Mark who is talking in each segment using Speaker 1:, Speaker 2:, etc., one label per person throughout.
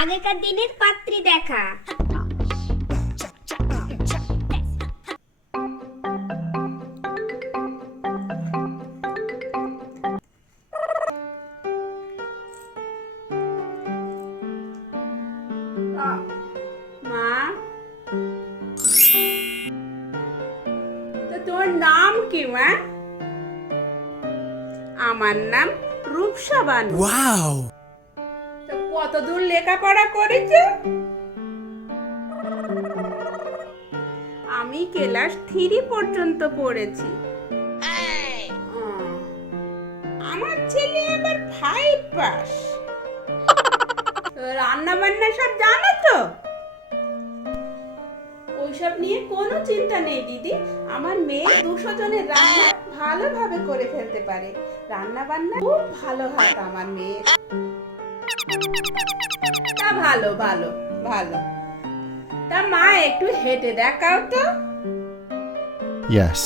Speaker 1: আগেকার দিনের পাত্রী দেখা।
Speaker 2: মা? তো তোমার নাম কি মা? আমার নাম রূপসা বানু! কতদূর লেখাপড়া করেছ? আমি ক্লাস থ্রি পর্যন্ত পড়েছি। আমার ছেলে আবার ফাইভ পাস। রান্না বান্না সব জানো তো? ওইসব নিয়ে কোনো চিন্তা নেই, দিদি। আমার মেয়ে দুশো জনের রান্না ভালোভাবে করে ফেলতে পারে। রান্না বান্না খুব ভালো হাত আমার মেয়ে তা ভালো ভালো ভালো। তা মা একটু হেঁটে দেখাও তো।
Speaker 3: Yes.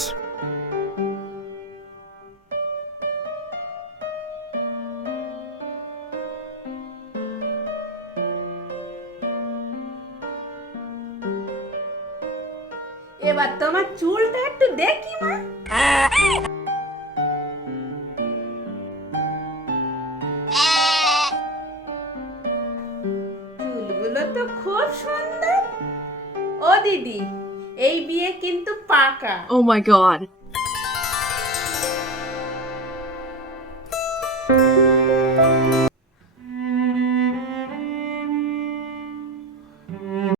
Speaker 2: এবার তোমার চুলটা একটু দেখি মা। চুলগুলো তো খুব সুন্দর ও দিদি এই বিয়ে কিন্তু পাকা
Speaker 4: ও মাই god.